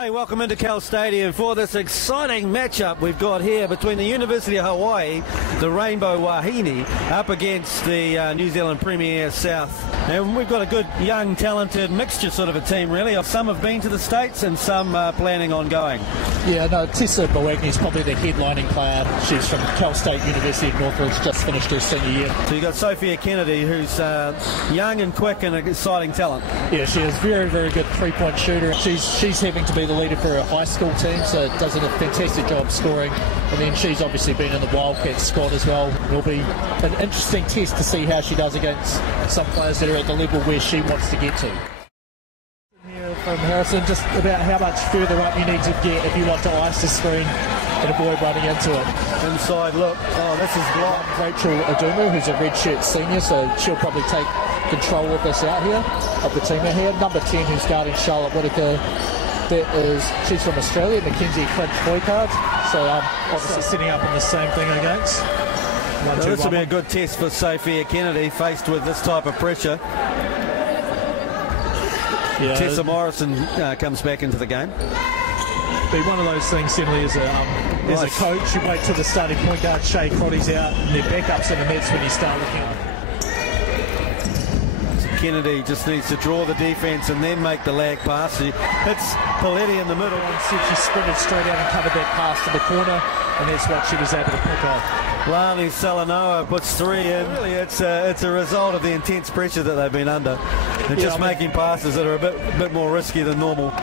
Hey, welcome into Cal Stadium for this exciting matchup we've got here between the University of Hawaii, the Rainbow Wahine, up against the New Zealand Premier South. And we've got a good, young, talented mixture sort of a team, really. Some have been to the States and some are planning on going. Yeah, no, Tessa Boagni is probably the headlining player. She's from Cal State University of Northridge, just finished her senior year. So you've got Sofia Kennedy, who's young and quick and an exciting talent. Yeah, she is very, very good three-point shooter. She's having to be the leader for her high school team, so does a fantastic job scoring. And then she's obviously been in the Wildcats squad as well. It'll be an interesting test to see how she does against some players that are at the level where she wants to get to. Here from Harrison, just about how much further up you need to get if you want to ice the screen and avoid running into it. Inside look. Oh, this is blocked. Rachel Adumu, who's a redshirt senior, so she'll probably take control of this out here, of the team out here. Number 10, who's guarding Charlotte Whitaker, she's from Australia, Mackenzie Clinch-Boycard. So obviously setting up in the same thing against. So this will be a good test for Sofia Kennedy, faced with this type of pressure. Yeah, Tessa Morrison comes back into the game. Be one of those things, certainly, as a coach, you wait till the starting point guard, Shea Crotty's out, and their backups in the nets when you start looking at it. Kennedy just needs to draw the defence and then make the lag pass. She hits Paletti in the middle. She sprinted straight out and covered that pass to the corner, and that's what she was able to pick off. Lani Salanoa puts three in. Really, it's a result of the intense pressure that they've been under. They're just making passes that are a bit more risky than normal.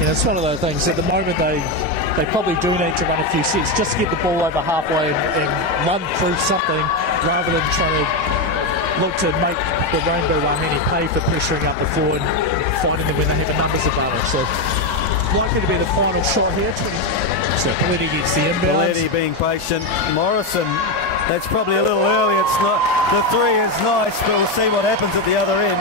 Yeah, it's one of those things. At the moment, they probably do need to run a few sets just to get the ball over halfway and run through something rather than trying to look to make the Rainbow Wahine pay for pressuring up the floor and finding them when they have a numbers advantage. So likely to be the final shot here. So Paletti gets the inbound. Paletti being patient. Morrison, that's probably a little early. It's not. The three is nice, but we'll see what happens at the other end.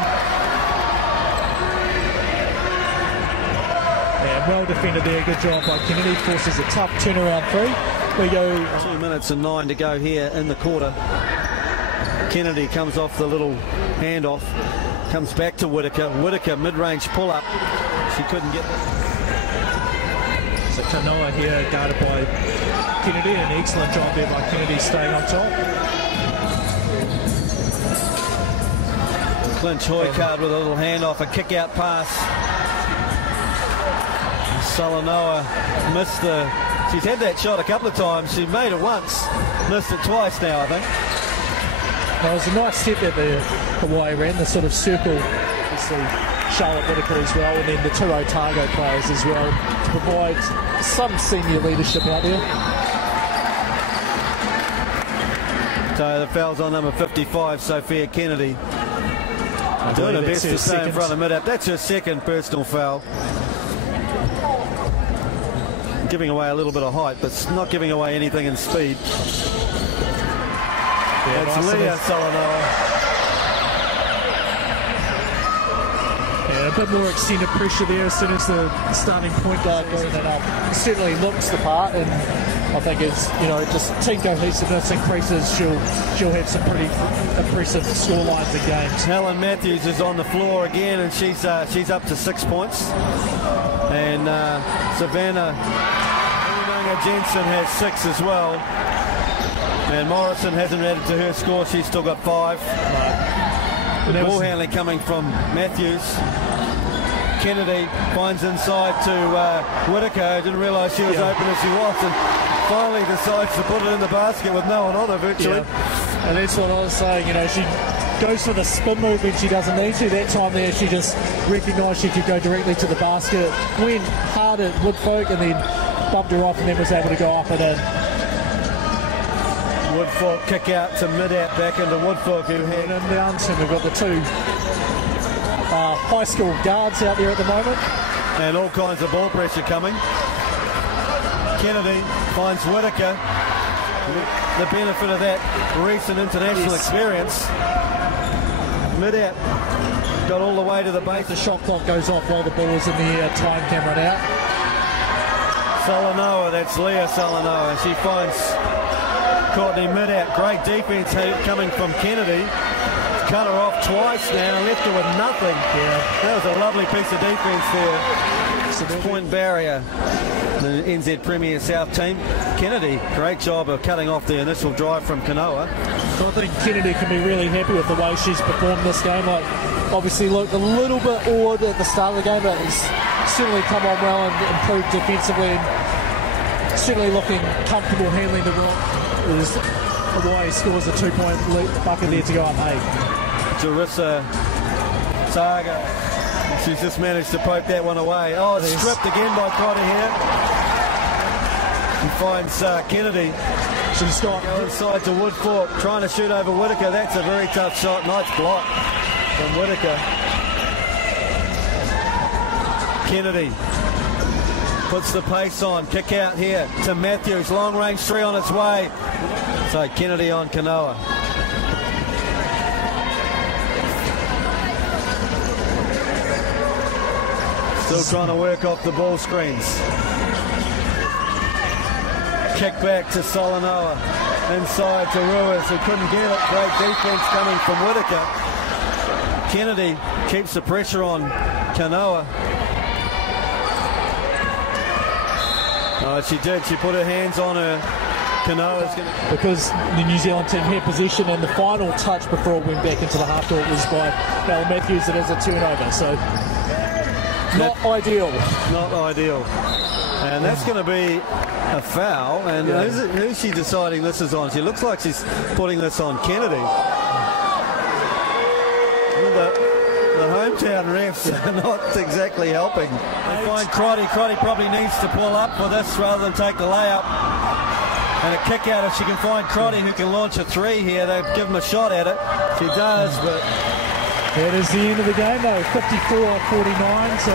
Yeah, well defended there. Good job by Kennedy. Forces a tough turnaround three. We go 2 minutes and 9 to go here in the quarter. Kennedy comes off the little handoff, comes back to Whitaker. Whitaker mid-range pull-up. She couldn't get that. So Kanoa here guarded by Kennedy. An excellent job there by Kennedy staying on top. Clinch Hoycard with a little handoff, a kick-out pass. Salanoa missed she's had that shot a couple of times. She made it once, missed it twice now, I think. It was a nice step that the Hawaii ran, the sort of circle. Obviously Charlotte Whitaker as well, and then the two Otago players as well, to provide some senior leadership out there. So the foul's on number 55, Sofia Kennedy. Doing her best to stay in front of mid-up. That's her second personal foul. Giving away a little bit of height, but not giving away anything in speed. Yeah, it's Leah Salanoa. Yeah, a bit more extended pressure there as soon as the starting point guard got it up. It certainly looks the part, and I think it's, just team cohesiveness increases. She'll have some pretty impressive score lines in games. Helen Matthews is on the floor again, and she's up to 6 points. And Savannah Jensen has 6 as well. And Morrison hasn't added to her score. She's still got 5. The ball handling coming from Matthews. Kennedy finds inside to Whitaker. Didn't realise she was open as she was, and finally decides to put it in the basket with no one on her virtually. Yeah. And that's what I was saying. She goes for the spin move when she doesn't need to. That time there, she just recognised she could go directly to the basket. Went hard at Woodfolk and then bumped her off, and then was able to go up and in. Woodfolk kick out to mid-out back into Woodfolk, who had him down. So we've got the two high school guards out there at the moment. And all kinds of ball pressure coming. Kennedy finds Whitaker. The benefit of that recent international experience. Mid-out. Got all the way to the base. The shot clock goes off while the ball is in the air. Time can run out. Salanoa, that's Leah Salanoa. She finds Courtney mid-out. Great defense coming from Kennedy. Cut her off twice now, left her with nothing. Yeah. That was a lovely piece of defense there. 6-point barrier. The NZ Premier South team. Kennedy, great job of cutting off the initial drive from Kanoa. I think Kennedy can be really happy with the way she's performed this game. Like, obviously looked a little bit awed at the start of the game, but has certainly come on well and improved defensively, and certainly looking comfortable handling the rock. Is why he scores a 2-point bucket there to go up 8. Jarissa Saga, she's just managed to poke that one away. Oh, it's stripped again by Cotter here. He finds Kennedy. She's got inside to Woodfork, trying to shoot over Whittaker. That's a very tough shot. Nice block from Whittaker. Kennedy puts the pace on. Kick out here to Matthews. Long range 3 on its way. So Kennedy on Kanoa. Still trying to work off the ball screens. Kick back to Solanoa. Inside to Ruiz, who couldn't get it. Great defense coming from Whittaker. Kennedy keeps the pressure on Kanoa. Oh, she did. She put her hands on her. Kanoa's going to... Because the New Zealand team had possession, and the final touch before it went back into the half court was by Bell Matthews. It is a turnover, so not ideal. Not ideal. And that's going to be a foul. And who's she deciding this is on? She looks like she's putting this on Kennedy. The hometown refs are not exactly helping. They find Crotty. Crotty probably needs to pull up for this rather than take the layup. And a kick out if she can find Crotty, who can launch a 3 here. They give him a shot at it. She does, but... That is the end of the game, though. 54-49, so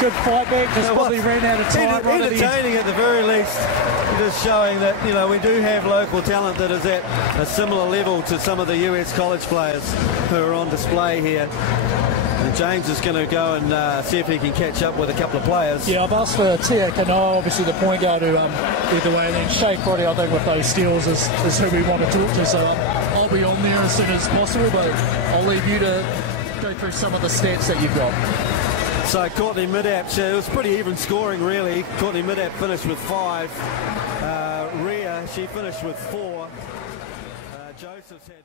good fight back. Just probably ran out of time. Entertaining at the very least. Just showing that, you know, we do have local talent that is at a similar level to some of the US college players who are on display here. And James is going to go and see if he can catch up with a couple of players. Yeah, I've asked for Tia Kanoa, obviously the point guard, who either way. And then Shea Crotty, I think, with those steals is who we want to talk to. So I'll be on there as soon as possible, but I'll leave you to go through some of the stats that you've got. So Courtney Midap, it was pretty even scoring really. Courtney Midap finished with 5. Rhea, she finished with 4. Joseph's had